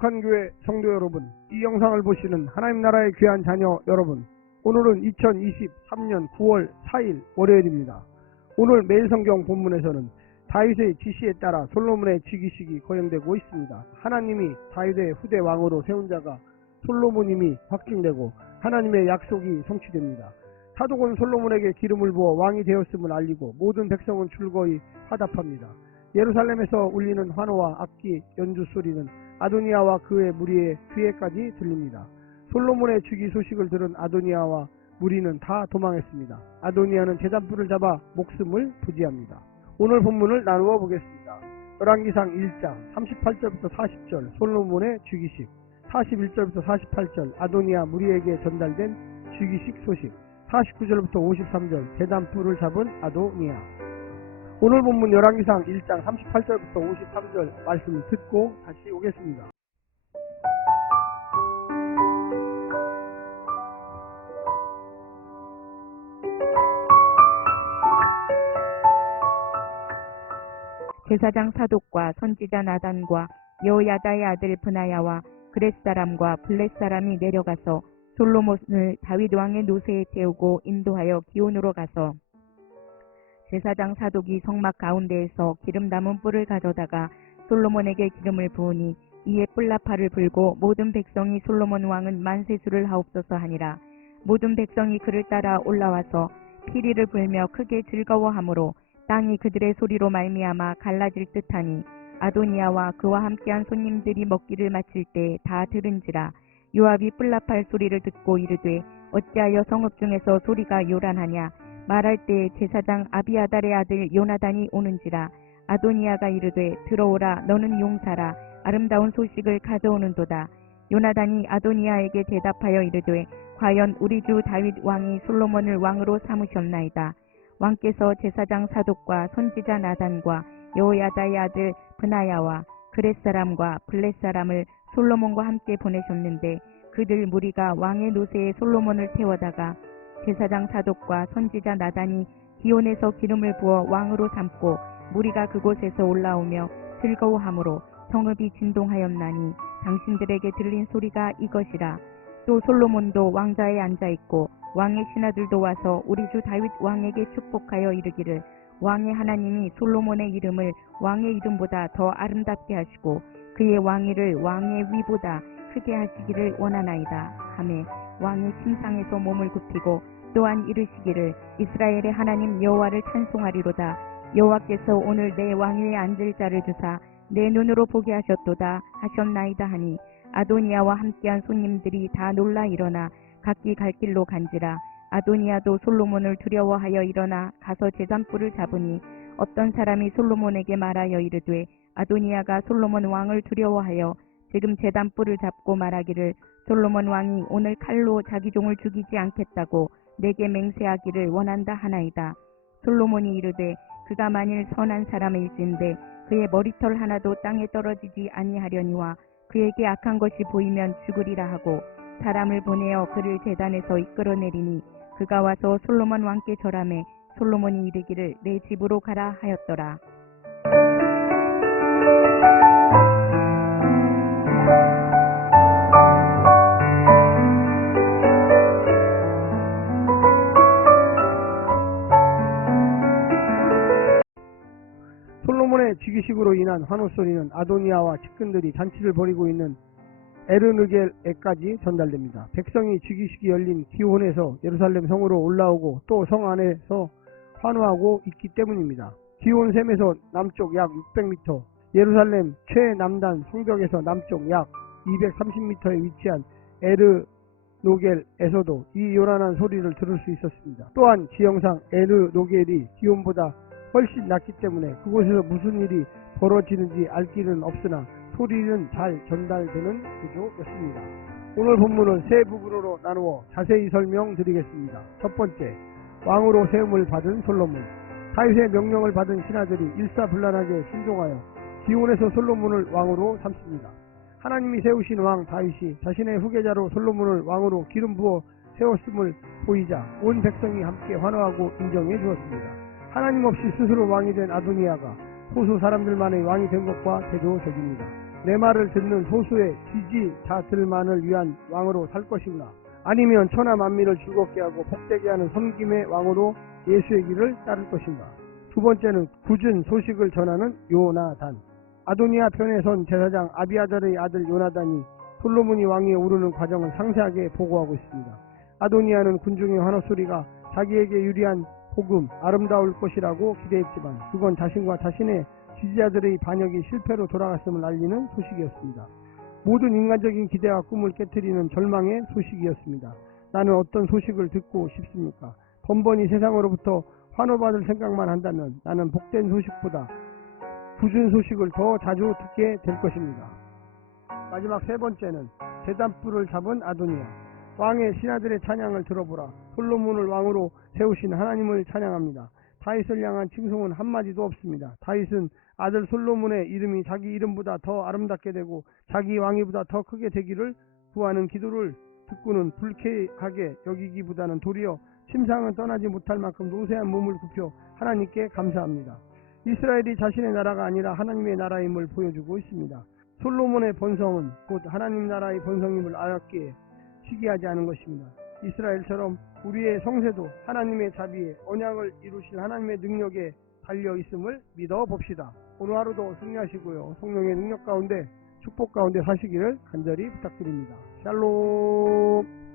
거룩한 교회 성도 여러분, 이 영상을 보시는 하나님 나라의 귀한 자녀 여러분, 오늘은 2023년 9월 4일 월요일입니다. 오늘 매일 성경 본문에서는 다윗의 지시에 따라 솔로몬의 즉위식이 거행되고 있습니다. 하나님이 다윗의 후대 왕으로 세운 자가 솔로몬임이 확증되고 하나님의 약속이 성취됩니다. 사독은 솔로몬에게 기름을 부어 왕이 되었음을 알리고 모든 백성은 즐거이 화답합니다. 예루살렘에서 울리는 환호와 악기 연주 소리는 아도니아와 그의 무리의 귀에까지 들립니다. 솔로몬의 즉위 소식을 들은 아도니아와 무리는 다 도망했습니다. 아도니아는 제단불을 잡아 목숨을 부지합니다. 오늘 본문을 나누어 보겠습니다. 열왕기상 1장 38절부터 40절 솔로몬의 즉위식 41절부터 48절 아도니아 무리에게 전달된 즉위식 소식 49절부터 53절 제단불을 잡은 아도니아 오늘 본문 열왕기상 1장 38절부터 53절 말씀을 듣고 다시 오겠습니다. 제사장 사독과 선지자 나단과 여호야다의 아들 브나야와 그렛 사람과 블렛 사람이 내려가서 솔로몬을 다윗 왕의 노새에 태우고 인도하여 기온으로 가서 제사장 사독이 성막 가운데에서 기름 담은 뿔을 가져다가 솔로몬에게 기름을 부으니 이에 뿔나팔을 불고 모든 백성이 솔로몬 왕은 만세수를 하옵소서 하니라. 모든 백성이 그를 따라 올라와서 피리를 불며 크게 즐거워하므로 땅이 그들의 소리로 말미암아 갈라질 듯하니 아도니아와 그와 함께한 손님들이 먹기를 마칠 때 다 들은지라. 요압이 뿔나팔 소리를 듣고 이르되 어찌하여 성읍 중에서 소리가 요란하냐 말할 때 제사장 아비아달의 아들 요나단이 오는지라 아도니아가 이르되 들어오라 너는 용사라 아름다운 소식을 가져오는도다. 요나단이 아도니아에게 대답하여 이르되 과연 우리 주 다윗 왕이 솔로몬을 왕으로 삼으셨나이다. 왕께서 제사장 사독과 선지자 나단과 여호야다의 아들 브나야와 그렛 사람과 블렛 사람을 솔로몬과 함께 보내셨는데 그들 무리가 왕의 노새에 솔로몬을 태워다가 제사장 사독과 선지자 나단이 기온에서 기름을 부어 왕으로 삼고 무리가 그곳에서 올라오며 즐거워하므로 성읍이 진동하였나니 당신들에게 들린 소리가 이것이라. 또 솔로몬도 왕자에 앉아 있고 왕의 신하들도 와서 우리 주 다윗 왕에게 축복하여 이르기를 왕의 하나님이 솔로몬의 이름을 왕의 이름보다 더 아름답게 하시고 그의 왕위를 왕의 위보다 크게 하시기를 원하나이다. 하매 왕이 침상에서 몸을 굽히고 또한 이르시기를 이스라엘의 하나님 여호와를 찬송하리로다. 여호와께서 오늘 내 왕위에 앉을 자를 주사 내 눈으로 보게 하셨도다 하셨나이다 하니 아도니아와 함께한 손님들이 다 놀라 일어나 각기 갈 길로 간지라. 아도니아도 솔로몬을 두려워하여 일어나 가서 제단불을 잡으니 어떤 사람이 솔로몬에게 말하여 이르되 아도니아가 솔로몬 왕을 두려워하여 지금 제단불을 잡고 말하기를 솔로몬 왕이 오늘 칼로 자기 종을 죽이지 않겠다고 내게 맹세하기를 원한다 하나이다. 솔로몬이 이르되 그가 만일 선한 사람일진데 그의 머리털 하나도 땅에 떨어지지 아니하려니와 그에게 악한 것이 보이면 죽으리라 하고 사람을 보내어 그를 재단에서 이끌어내리니 그가 와서 솔로몬 왕께 절함에 솔로몬이 이르기를 내 집으로 가라 하였더라. 즉위식으로 인한 환호 소리는 아도니아와 측근들이 잔치를 벌이고 있는 에르느겔에까지 전달됩니다. 백성이 즉위식이 열린 기온에서 예루살렘 성으로 올라오고 또 성 안에서 환호하고 있기 때문입니다. 기온 샘에서 남쪽 약 600m, 예루살렘 최남단 성벽에서 남쪽 약 230m에 위치한 에르 노겔에서도 이 요란한 소리를 들을 수 있었습니다. 또한 지형상 에르 노겔이 기온보다 훨씬 낮기 때문에 그곳에서 무슨 일이 벌어지는지 알 길은 없으나 소리는 잘 전달되는 구조였습니다. 오늘 본문은 세 부분으로 나누어 자세히 설명드리겠습니다. 첫 번째, 왕으로 세움을 받은 솔로몬. 다윗의 명령을 받은 신하들이 일사불란하게 순종하여 기온에서 솔로몬을 왕으로 삼습니다. 하나님이 세우신 왕 다윗이 자신의 후계자로 솔로몬을 왕으로 기름 부어 세웠음을 보이자 온 백성이 함께 환호하고 인정해 주었습니다. 하나님 없이 스스로 왕이 된 아도니아가 호수 사람들만의 왕이 된 것과 대조적입니다. 내 말을 듣는 소수의 지지 자들만을 위한 왕으로 살 것인가? 아니면 천하 만민을 즐겁게 하고 복되게 하는 섬김의 왕으로 예수의 길을 따를 것인가? 두 번째는 굳은 소식을 전하는 요나단. 아도니아 편에 선 제사장 아비아달의 아들 요나단이 솔로몬이 왕위에 오르는 과정을 상세하게 보고하고 있습니다. 아도니아는 군중의 환호 소리가 자기에게 유리한 복음, 아름다울 것이라고 기대했지만 그건 자신과 자신의 지지자들의 반역이 실패로 돌아갔음을 알리는 소식이었습니다. 모든 인간적인 기대와 꿈을 깨뜨리는 절망의 소식이었습니다. 나는 어떤 소식을 듣고 싶습니까? 번번이 세상으로부터 환호받을 생각만 한다면 나는 복된 소식보다 굳은 소식을 더 자주 듣게 될 것입니다. 마지막 세 번째는 재단불을 잡은 아도니아. 왕의 신하들의 찬양을 들어보라. 솔로몬을 왕으로 세우신 하나님을 찬양합니다. 다윗을 향한 칭송은 한마디도 없습니다. 다윗은 아들 솔로몬의 이름이 자기 이름보다 더 아름답게 되고 자기 왕위보다 더 크게 되기를 구하는 기도를 듣고는 불쾌하게 여기기보다는 도리어 심상은 떠나지 못할 만큼 노쇠한 몸을 굽혀 하나님께 감사합니다. 이스라엘이 자신의 나라가 아니라 하나님의 나라임을 보여주고 있습니다. 솔로몬의 번성은 곧 하나님 나라의 번성임을 알았기에 시기하지 않은 것입니다. 이스라엘처럼 우리의 성세도 하나님의 자비에 언약을 이루실 하나님의 능력에 달려 있음을 믿어 봅시다. 오늘 하루도 승리하시고요. 성령의 능력 가운데 축복 가운데 사시기를 간절히 부탁드립니다. 샬롬.